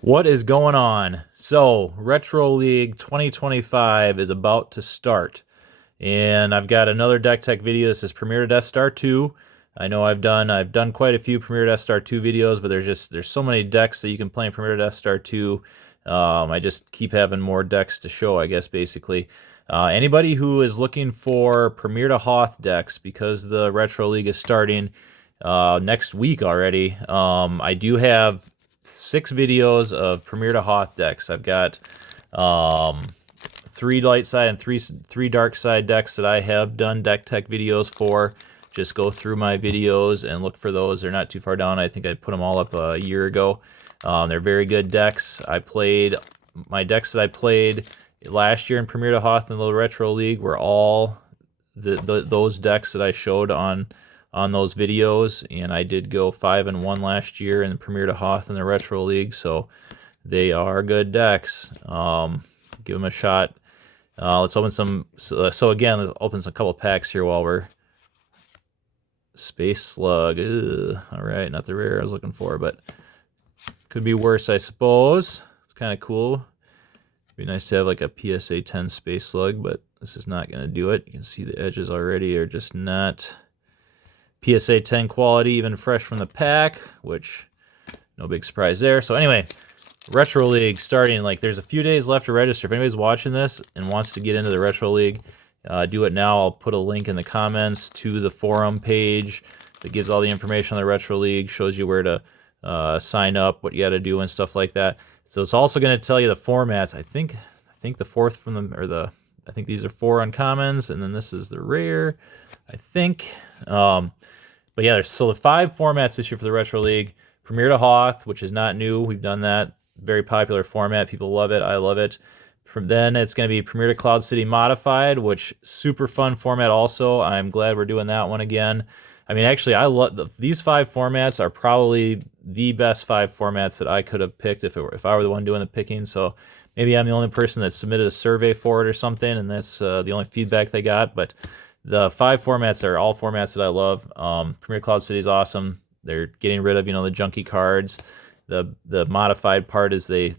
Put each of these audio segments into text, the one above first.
What is going on? So, Retro League 2025 is about to start, and I've got another deck tech video. This is Premier to Death Star 2. I know I've done quite a few Premier to Death Star 2 videos, but there's so many decks that you can play in Premier to Death Star 2. I just keep having more decks to show, I guess, basically. Anybody who is looking for Premier to Hoth decks, because the Retro League is starting next week already, I do have 6 videos of Premier to Hoth decks. I've got 3 light side and three dark side decks that I have done deck tech videos for. Just go through my videos and look for those. They're not too far down. I think I put them all up a year ago. They're very good decks. My decks that I played last year in Premier to Hoth and the Retro League were all those decks that I showed on those videos, and I did go 5-1 last year in the Premier to Hoth and the Retro League, so they are good decks. Give them a shot. Let's open some. So again, let's open a couple packs here while we're Space Slug. Ugh. All right, not the rare I was looking for, but could be worse, I suppose. It's kind of cool. Be nice to have like a PSA 10 Space Slug, but this is not going to do it. You can see the edges already are just not PSA 10 quality, even fresh from the pack, which no big surprise there. So anyway, Retro League starting, like, there's a few days left to register. If anybody's watching this and wants to get into the Retro League, do it now. I'll put a link in the comments to the forum page that gives all the information on the Retro League, shows you where to sign up, what you got to do, and stuff like that. So it's also going to tell you the formats. I think the fourth from them, I think these are 4 uncommons, and then this is the rare, I think. But yeah, there's the 5 formats this year for the Retro League. Premier to Hoth, which is not new. We've done that. Very popular format. People love it. I love it. From then, it's going to be Premier to Cloud City Modified, which super fun format also. I'm glad we're doing that one again. I mean, actually, I love these 5 formats are probably the best 5 formats that I could have picked if I were the one doing the picking. So maybe I'm the only person that submitted a survey for it or something, and that's the only feedback they got. But the 5 formats are all formats that I love. Premier Cloud City is awesome. They're getting rid of the junky cards. The modified part is they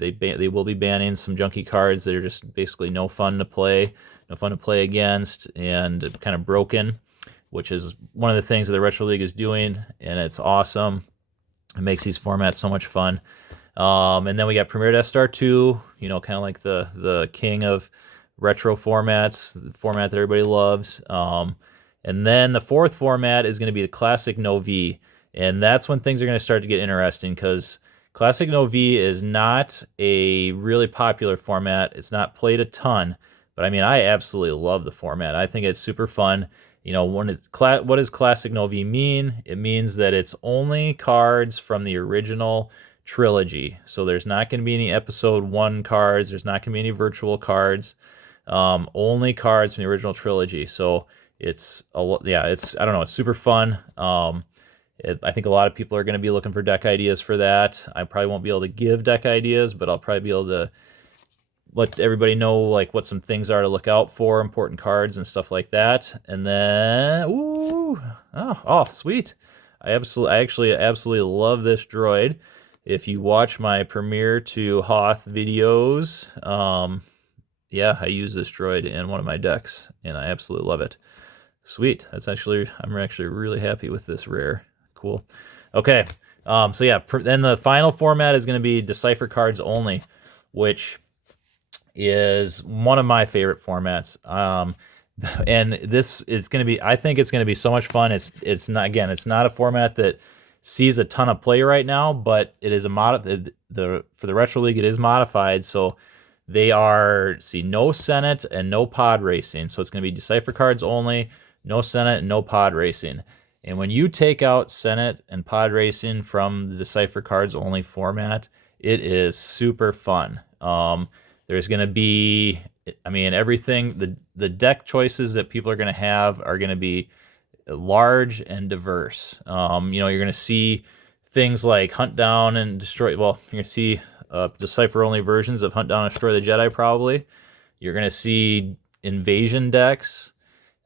will be banning some junky cards that are just basically no fun to play against, and kind of broken, which is one of the things that the Retro League is doing, and it's awesome. It makes these formats so much fun. And then we got Premier Death Star 2, kind of like the king of retro formats, the format that everybody loves. And then the 4th format is going to be the Classic No V, and that's when things are going to start to get interesting, because Classic No V is not a really popular format. It's not played a ton, but I mean, I absolutely love the format. I think it's super fun. What does Classic No V mean? It means that it's only cards from the original trilogy. So there's not going to be any Episode 1 cards. There's not going to be any virtual cards. Only cards from the original trilogy. So it's I don't know, it's super fun. I think a lot of people are going to be looking for deck ideas for that. I probably won't be able to give deck ideas, but I'll probably be able to let everybody know like what some things are to look out for, important cards and stuff like that. And then, sweet! I actually absolutely love this droid. If you watch my Premier to Hoth videos, yeah, I use this droid in one of my decks, and I absolutely love it. Sweet. I'm actually really happy with this rare. Cool. Okay. So yeah, then the final format is going to be Decipher cards only, which is one of my favorite formats. And this is going to be, I think it's going to be so much fun. It's not a format that sees a ton of play right now, but it is for the Retro League, it is modified. So they are, no Senate and no pod racing. So it's going to be Decipher cards only, no Senate and no pod racing. And when you take out Senate and pod racing from the Decipher cards only format, it is super fun. There's going to be, everything, the deck choices that people are going to have are going to be large and diverse. You're going to see things like Hunt Down and Destroy. Well, you're going to see Decipher only versions of Hunt Down and Destroy the Jedi, probably. You're going to see invasion decks.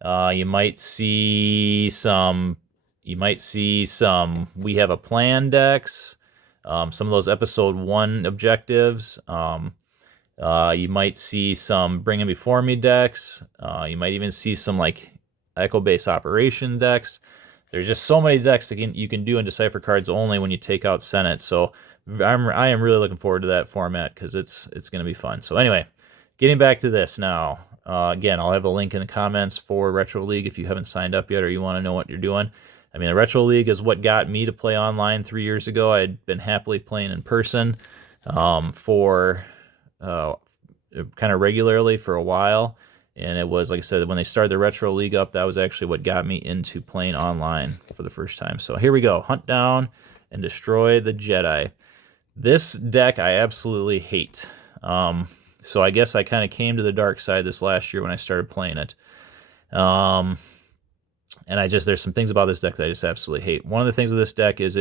You might see some We Have a Plan decks. some of those episode 1 objectives. You might see some Bring 'Em Before Me decks. You might even see some like Echo Base Operation decks. There's just so many decks that you can do in Decipher cards only when you take out Senate. So I am really looking forward to that format because it's going to be fun. So anyway, getting back to this now. Again, I'll have a link in the comments for Retro League if you haven't signed up yet or you want to know what you're doing. I mean, the Retro League is what got me to play online 3 years ago. I'd been happily playing in person for kind of regularly for a while. And it was, like I said, when they started the Retro League up, that was actually what got me into playing online for the first time. So here we go. Hunt down and destroy the Jedi. This deck I absolutely hate. So I guess I kind of came to the dark side this last year when I started playing it. And there's some things about this deck that I just absolutely hate. One of the things with this deck is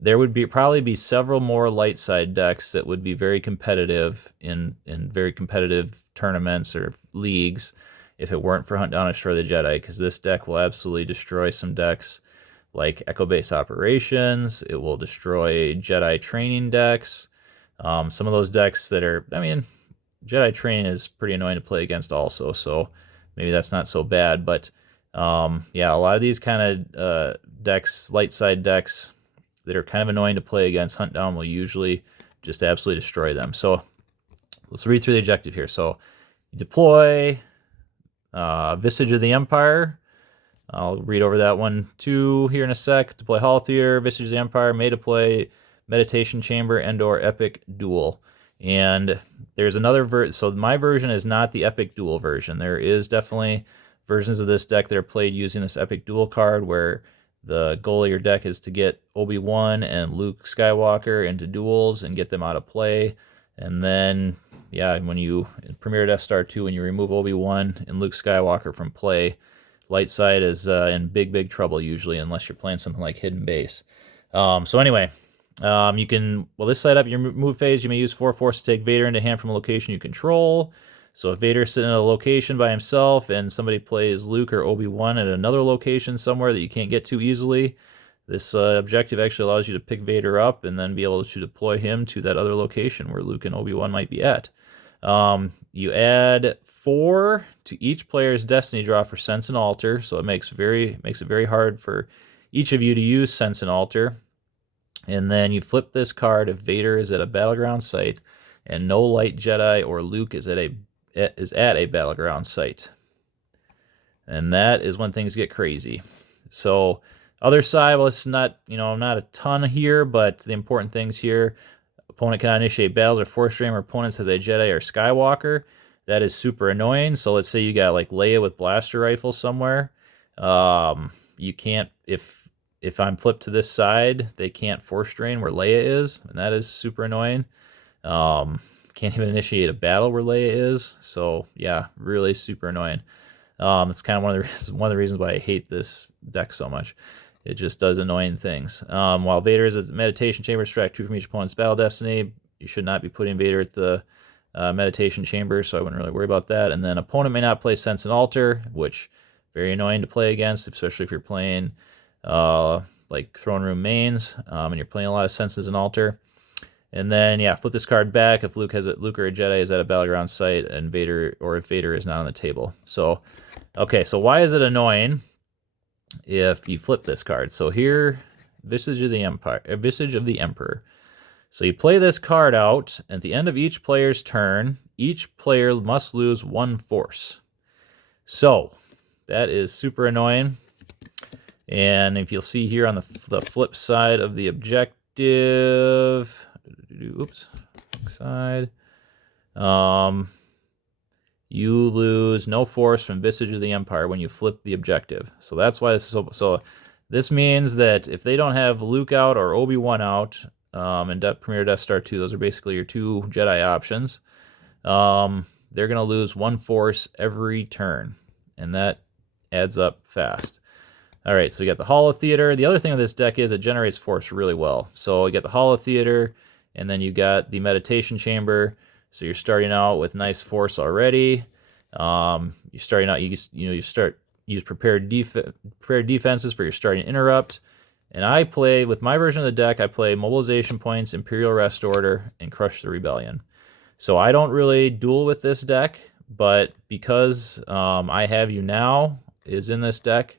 there would probably be several more light side decks that would be very competitive in very competitive tournaments or leagues if it weren't for Hunt Down and Destroy the Jedi, because this deck will absolutely destroy some decks like Echo Base Operations. It will destroy Jedi training decks. Some of those decks that are, I mean, Jedi training is pretty annoying to play against also, so maybe that's not so bad. But yeah, a lot of these kind of decks, light side decks that are kind of annoying to play against, Hunt Down will usually just absolutely destroy them. So let's read through the objective here. So you deploy Visage of the Empire. I'll read over that one too here in a sec. Deploy Hall Theater, Visage of the Empire, may deploy Meditation Chamber and/or Epic Duel. And there's another so my version is not the Epic Duel version. There is definitely versions of this deck that are played using this Epic Duel card where the goal of your deck is to get Obi-Wan and Luke Skywalker into duels and get them out of play. And then, yeah, when you premiere Death Star 2, when you remove Obi-Wan and Luke Skywalker from play, light side is in big trouble usually, unless you're playing something like Hidden Base. So anyway, you can, well, this side up your move phase, you may use 4 Force to take Vader into hand from a location you control. So if Vader's sitting in a location by himself and somebody plays Luke or Obi-Wan at another location somewhere that you can't get to easily, this objective actually allows you to pick Vader up and then be able to deploy him to that other location where Luke and Obi-Wan might be at. You add 4 to each player's Destiny draw for Sense and Alter, so it makes it very hard for each of you to use Sense and Alter. And then you flip this card if Vader is at a battleground site and no Light Jedi or Luke is at a battleground site. And that is when things get crazy. So other side, well, it's not, not a ton here, but the important things here, opponent cannot initiate battles or force drain where opponents has a Jedi or Skywalker. That is super annoying. So let's say you got like Leia with blaster rifle somewhere. You can't, if I'm flipped to this side, they can't force drain where Leia is, and that is super annoying. Can't even initiate a battle where Leia is. So yeah, really super annoying. It's kind of one of the reasons why I hate this deck so much. It just does annoying things. While Vader is at the Meditation Chamber, subtract 2 from each opponent's battle destiny. You should not be putting Vader at the Meditation Chamber, so I wouldn't really worry about that. And then opponent may not play Sense and Alter, which very annoying to play against, especially if you're playing like Throne Room mains and you're playing a lot of Senses and Alter. And then, yeah, flip this card back if Luke or a Jedi is at a battleground site and if Vader is not on the table. So, okay, so why is it annoying if you flip this card? So here, Visage of the Emperor. So you play this card out. At the end of each player's turn, each player must lose 1 force. So that is super annoying. And if you'll see here on the flip side of the objective, oops, side, you lose no force from Visage of the Empire when you flip the objective. So that's why this is so this means that if they don't have Luke out or Obi-Wan out, and Premiere Death Star 2, those are basically your 2 Jedi options, they're going to lose 1 force every turn, and that adds up fast. All right, so you got the Hall of Theater. The other thing with this deck is it generates force really well. So you got the Hall of Theater, and then you got the Meditation Chamber. So you're starting out with nice force already. You're starting out, use prepared defenses for your starting interrupt. And I play, with my version of the deck, I play Mobilization Points, Imperial Rest Order, and Crush the Rebellion. So I don't really duel with this deck, but because I Have You Now is in this deck,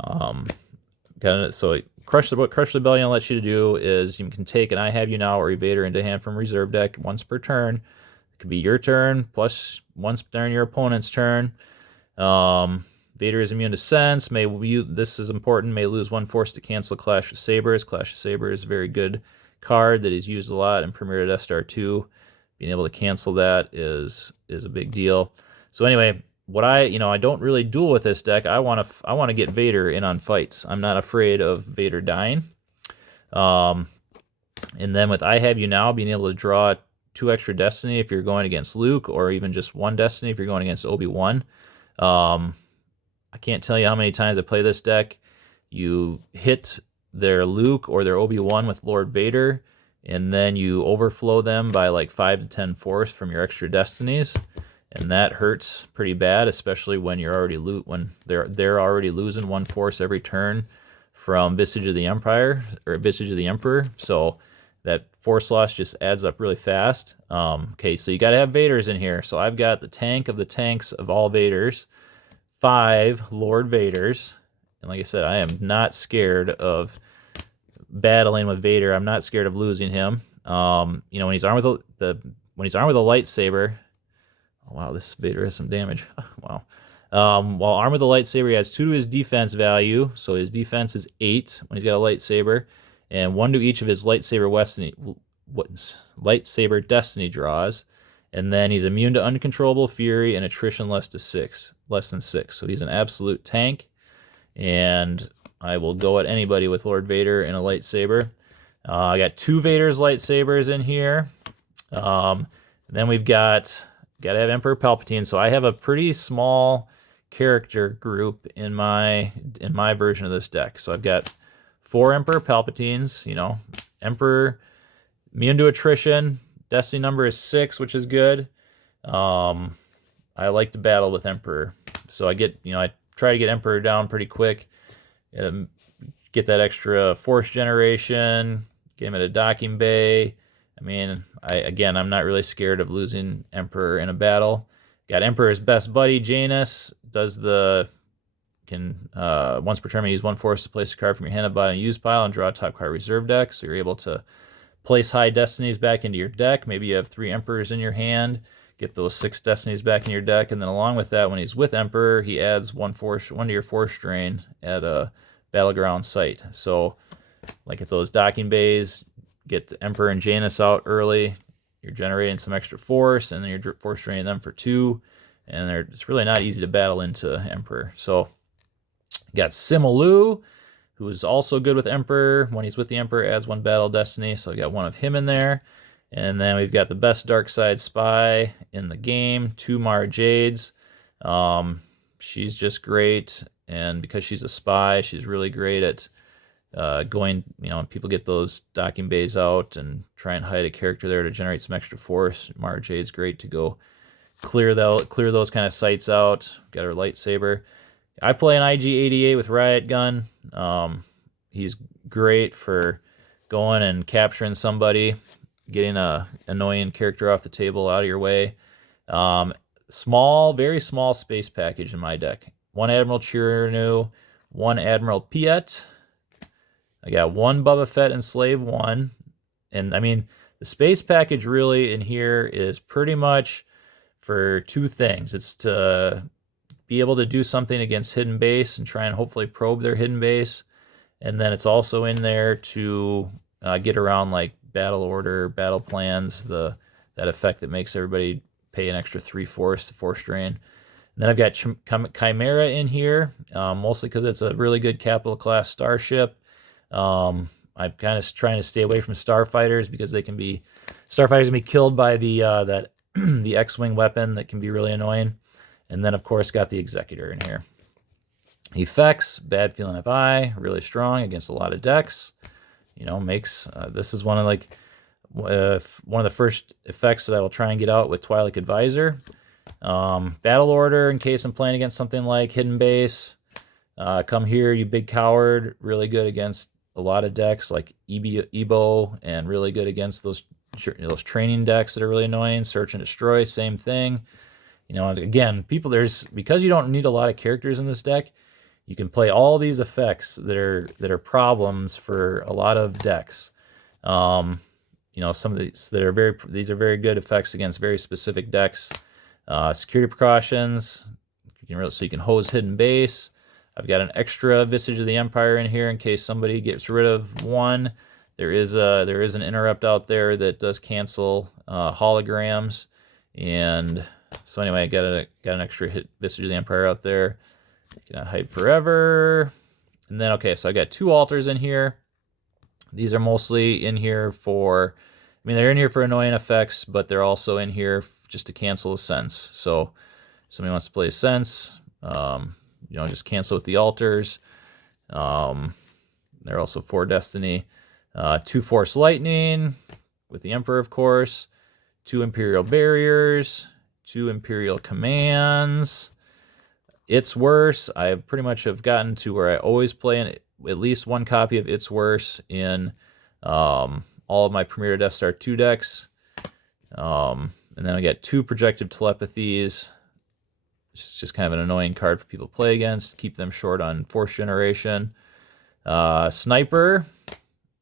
so Crush the Rebellion lets you do is you can take an I Have You Now or a Vader into hand from reserve deck once per turn. It could be your turn plus once during your opponent's turn. Vader is immune to sense. This is important. May lose 1 force to cancel Clash of Sabers. Clash of Sabers is a very good card that is used a lot in Premier Death Star 2. Being able to cancel that is a big deal. So anyway, what I don't really duel with this deck. I want to get Vader in on fights. I'm not afraid of Vader dying. And then with I Have You Now, being able to draw 2 extra Destiny if you're going against Luke, or even just 1 Destiny if you're going against Obi-Wan. I can't tell you how many times I play this deck. You hit their Luke or their Obi-Wan with Lord Vader, and then you overflow them by like 5 to 10 force from your extra Destinies, and that hurts pretty bad, especially when you're already they're already losing 1 force every turn from Visage of the Empire or Visage of the Emperor. So that force loss just adds up really fast. Okay, so you got to have Vaders in here. So I've got the tank of the tanks of all Vaders, 5 Lord Vaders, and like I said, I am not scared of battling with Vader. I'm not scared of losing him. When he's armed with a lightsaber. Oh, wow, this Vader has some damage. Wow. While armed with a lightsaber, he adds 2 to his defense value, so his defense is 8 when he's got a lightsaber, and 1 to each of his lightsaber destiny draws. And then he's immune to uncontrollable fury and attrition less than 6. So he's an absolute tank, and I will go at anybody with Lord Vader and a lightsaber. I got 2 Vader's lightsabers in here. Then we've got to have Emperor Palpatine. So I have a pretty small character group in my version of this deck. So I've got 4 Emperor Palpatines. Emperor immune to attrition. Destiny number is 6, which is good. I like to battle with Emperor, so I try to get Emperor down pretty quick. Get that extra force generation. Get him at a docking bay. I mean, I'm not really scared of losing Emperor in a battle. Got Emperor's best buddy, Janus. Once per turn, you use 1 force to place a card from your hand at bottom use pile and draw a top card reserve deck. So you're able to place high Destinies back into your deck. Maybe you have 3 Emperors in your hand. Get those 6 Destinies back in your deck. And then along with that, when he's with Emperor, he adds 1 to your force drain at a battleground site. So like at those docking bays, get the Emperor and Janus out early. You're generating some extra force, and then you're force draining them for 2. And it's really not easy to battle into Emperor. So you got Simalu, who is also good with Emperor. When he's with the Emperor, adds 1 battle destiny, so I got 1 of him in there. And then we've got the best dark side spy in the game, 2 Mara Jades. She's just great, and because she's a spy, she's really great at going, when people get those docking bays out and try and hide a character there to generate some extra force. Mara Jade's great to go clear those kind of sites out. Got her lightsaber. I play an IG-88 with Riot Gun. He's great for going and capturing somebody, getting a annoying character off the table out of your way. Very small space package in my deck. 1 Admiral Chirinu, 1 Admiral Piet. I got 1 Boba Fett and Slave 1. And I mean, the space package really in here is pretty much for 2 things. It's to be able to do something against hidden base and try and hopefully probe their hidden base. And then it's also in there to get around like battle order, battle plans, that effect that makes everybody pay an extra 3 force to force drain. And then I've got Chimera in here, mostly because it's a really good capital class starship. I'm kind of trying to stay away from starfighters because starfighters can be killed by the X-wing weapon that can be really annoying. And then of course got the Executor in here. Effects, Bad Feeling FI, really strong against a lot of decks. This is one of the first effects that I will try and get out with Twi'lek Advisor. Battle Order, in case I'm playing against something like Hidden Base. Come here, you big coward. Really good against a lot of decks like Ebo, and really good against those training decks that are really annoying. Search and Destroy, same thing. You know, again, because you don't need a lot of characters in this deck, you can play all these effects that are problems for a lot of decks. You know, some of these these are very good effects against very specific decks. Security precautions, so you can hose hidden base. I've got an extra Visage of the Empire in here in case somebody gets rid of one. There is an interrupt out there that does cancel holograms, and so anyway, I got an extra Visage of the Empire out there. Gonna hide forever, and then okay, so I got 2 altars in here. These are mostly in here for, I mean, they're in here for annoying effects, but they're also in here just to cancel a sense. So somebody wants to play a sense, you know, just cancel with the altars. They're also for Destiny. 2 Force Lightning with the Emperor, of course. 2 Imperial Barriers. 2 Imperial Commands. It's Worse. I pretty much have gotten to where I always play at least 1 copy of It's Worse in all of my Premier Death Star 2 decks. And then I get 2 Projective Telepathies. It's just kind of an annoying card for people to play against. Keep them short on Force Generation. Sniper.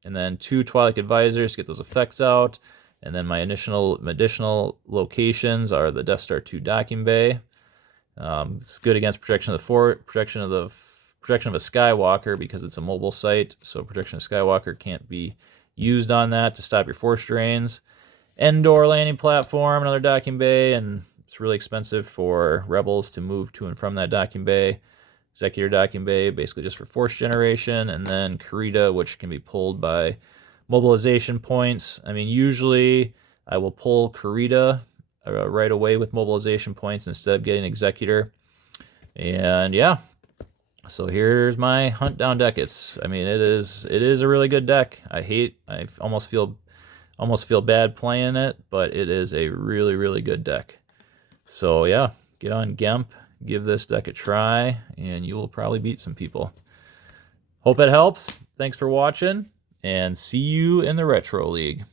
And then 2 Twilight Advisors to get those effects out. And then my additional locations are the Death Star 2 docking bay. It's good against protection of a Skywalker because it's a mobile site, so protection of Skywalker can't be used on that to stop your force drains. Endor landing platform, another docking bay, and it's really expensive for rebels to move to and from that docking bay. Executor docking bay, basically just for force generation, and then Kurita, which can be pulled by mobilization points. I mean, usually I will pull Kurita right away with mobilization points instead of getting Executor. And yeah, so here's my hunt down deck. It is a really good deck. I almost feel bad playing it, but it is a really, really good deck. So yeah, get on Gemp, give this deck a try, and you will probably beat some people. Hope it helps. Thanks for watching, and see you in the Retro League.